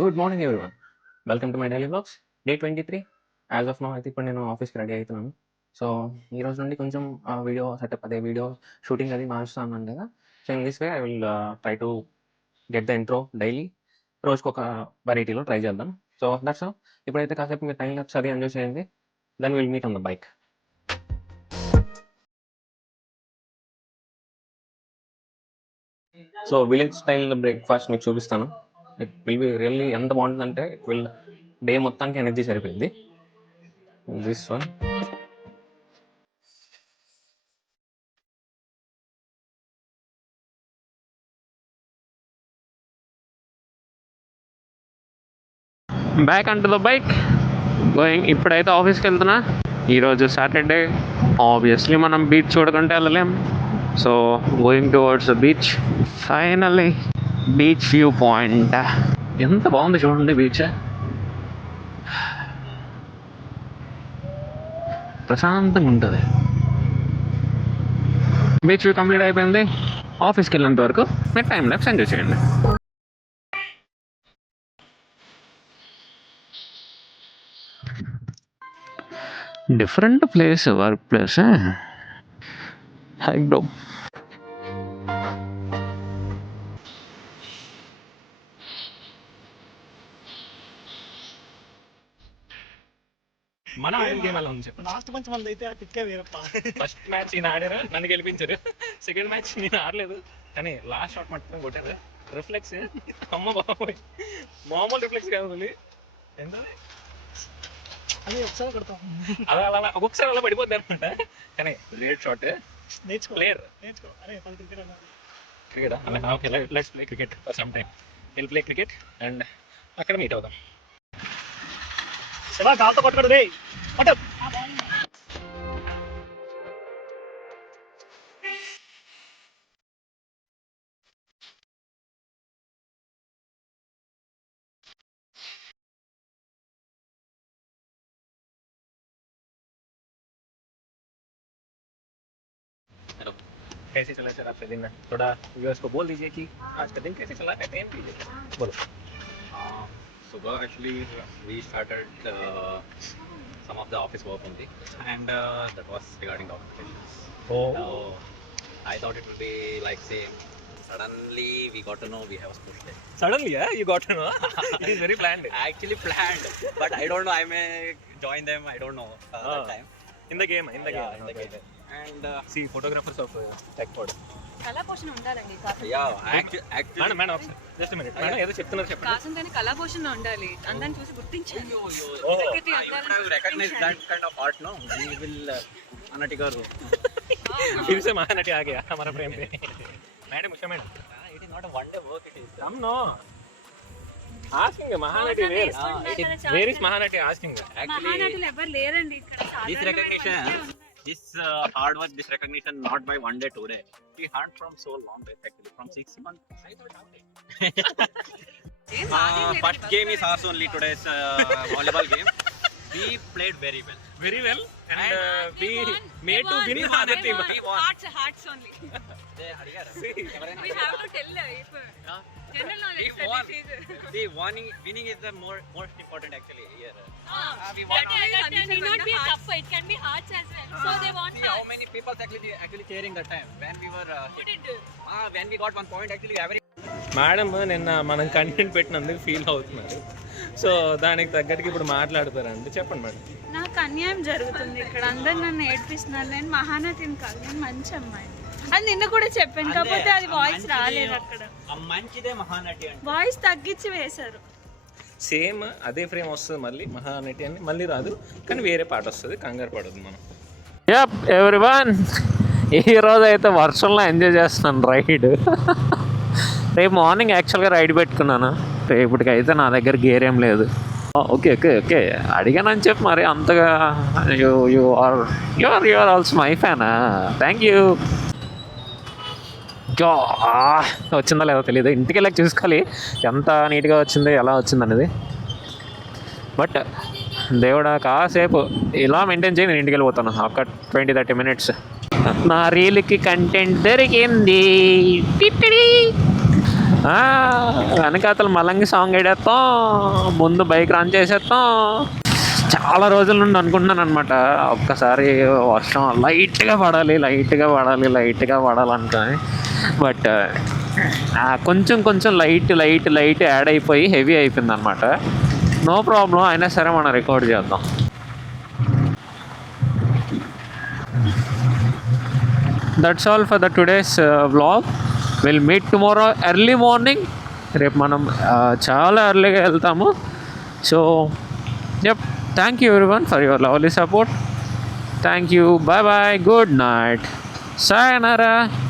Good morning everyone. Welcome to my daily vlogs. Day 23. As of now అయితే ఇప్పుడు నేను ఆఫీస్కి రెడీ అవుతున్నాను. సో ఈ రోజు నుండి కొంచెం వీడియో సెటప్, అదే వీడియో షూటింగ్ అది మార్చుతా అన్నాను కదా. So in this way I will try to get the intro daily. రోజుకి ఒక వెరైటీలో ట్రై చేద్దాం. So that's all. ఇప్పుడైతే కాసేపు మీరు టైం ల్యాప్స్ అది ఎంజాయ్ చేయండి. Then will meet on the bike. So village style breakfast మీకు చూపిస్తాను. ఇట్ విల్ బి రియల్లీ ఎంత బాగుంటుందంటే ఇట్ విల్ డే మొత్తానికి ఎనర్జీ సరిపోయింది. This one. బ్యాక్ అంటు ద బైక్ గోయింగ్. ఇప్పుడైతే ఆఫీస్కి వెళ్తున్నా. ఈరోజు సాటర్డే, ఆబ్వియస్లీ మనం బీచ్ చూడకుంటే వెళ్ళలేం. So going towards the beach. Finally beach view point. ఎంత బాగుంది చూడండి బీచ్. ప్రశాంతంగా ఉంటుంది. బీచ్ వ్యూ కంప్లీట్ అయిపోయింది. ఆఫీస్కి వెళ్ళేంత వరకు మీరు టైం ల్యాప్స్ ఎంజాయ్ చేయండి. Different place, work place. Hike down. మన ఆడిన గేమ్ ఎలా ఉంది చెప్పు. లాస్ట్ మంచ్ మనది అయితే ఆ టిక్కే వేరప్ప. ఫస్ట్ మ్యాచ్ ఈయన ఆడారు, నన్ను గెలిపించారు. సెకండ్ మ్యాచ్ నేను ఆడలేదు, కానీ లాస్ట్ షాట్ మట్టుకొని కొట్టారు. రిఫ్లెక్స్ అమ్మ బాబోయ్, మామూలు రిఫ్లెక్స్ కాదు. ఎంత అది ఒకసారి కొడతాం. అలా అలా ఒక్కొక్కసారి అలా పడిపోద్ది అనమాట. కానీ లేట్ షాట్ నేర్చుకో ప్లేయర్. నేర్చుకో. అరే పది క్రికెట్ అన్నారు. క్రికెట్ అలా. Okay, let's play cricket for some time. Will play cricket and అక్కడ మీట్ అవుదాం. శివా కాలుతో కొట్టకూడదు రే. కొట్టు. हेलो, कैसे चला सर आपका दिन? थोड़ा व्यूअर्स को बोल दीजिए कि आज का दिन कैसे चला, कहते हैं दीजिए, बोलो. Subha, actually, we started some of the office work only, and that was regarding the applications. So, I thought it would be like same. Suddenly, we got to know we have a sports day. Suddenly, yeah, you got to know. It is very planned. Actually planned, but I don't know. I may join them. I don't know that time. In the game, in the Yeah, game. in the Okay. game. And See, photographers of tech pod. కళాపోషణ ఉండాలండి కాసం. yeah, actually. Madam ఒకసారి just minute madam, ఏదో చెప్తున్నారు చెప్పండి. కాసంతోనే కళాపోషణ ఉండాలి. అందరిని చూసి గుర్తించాలి. Oh, ప్రకృతి you అందాలను would have recognized that kind of art, no? We will, Anati garu. फिर से महानटी आ गया हमारा प्रेम पे. मैडम Usha madam, It is not a one day work. It is. हम no asking Mahanati where? Where is Mahanati asking? Actually, మహానటులు ఎవరు లేరండి ఇక్కడ. this recognition, this hard work, this recognition not by one day, 2 day. We had from so long back actually, from 6 months. I thought how day. First game is ours only, today's volleyball game. We played very well. Very well and we made to win the other team. We won. Hearts only. They అడిగారు. We have to tell if general We knowledge won. studies. See, winning is the most important actually here. We That won. need not be a cup. It can be hearts as well. So they want See how many people actually cheering that time when we were when we got 1 point actually every. Madam నిన్న మనం కంటెంట్ పెట్టినందుకు ఫీల్ అవుతున్నారు. సో దానికి తగ్గట్టుగా ఇప్పుడు మాట్లాడతారండి. చెప్పండి మేడం. నాకు అన్యాయం జరుగుతుంది ఇక్కడ. అందరు నన్ను ఏడ్పిస్తున్నారు. నేను మహానటిని కాదు, నేను మంచి అమ్మాయి. అది నిన్న కూడా చెప్పాను, కాకపోతే అది వాయిస్ రాలేదు. అక్కడ మంచిదే మహానటి అంటే వాయిస్ తగ్గించి వేశారు. సేమ్ అదే ఫ్రేమ్ వస్తుంది మళ్ళీ మహానటి అని మళ్ళీ రాదు, కానీ వేరే పాట వస్తుంది. కంగారు పడదు మనం. యప్ ఎవ్రీవన్, ఈరోజు అయితే వర్షంలో ఎంజాయ్ చేస్తున్నాను రైడ్. రేపు మార్నింగ్ యాక్చువల్గా రైడ్ పెట్టుకున్నాను. రేపటికైతే నా దగ్గర గేర్ ఏం లేదు. ఓకే ఓకే ఓకే అడిగానని చెప్పి మరి అంతగా యు ఆర్ ఆల్సో మై ఫ్యానా. Thank you. వచ్చిందా లేదో తెలియదు, ఇంటికి వెళ్ళాక చూసుకోవాలి ఎంత నీట్గా వచ్చింది, ఎలా వచ్చింది అనేది. బట్ దేవుడా కాసేపు ఇలా మెయింటైన్ చేయి, నేను ఇంటికి వెళ్ళిపోతాను ఒక 20-30 minutes. నా రీల్కి కంటెంట్ దొరికింది. వెనకాతలు మలంగి సాంగ్ వేడేస్తాం, ముందు బైక్ రన్ చేసేస్తాం. చాలా రోజుల నుండి అనుకుంటున్నాను అనమాట, ఒక్కసారి వర్షం లైట్గా పడాలనుకొని. బట్ కొంచెం లైట్ యాడ్ అయిపోయి హెవీ అయిపోయింది అనమాట. నో ప్రాబ్లం, అయినా సరే మనం రికార్డ్ చేద్దాం. That's all for the today's vlog. Will meet tomorrow early morning. రేపు మనం చాలా ఎర్లీగా వెళ్తాము. So thank you everyone for your lovely support. Thank you. Bye bye. Good night. sayonara.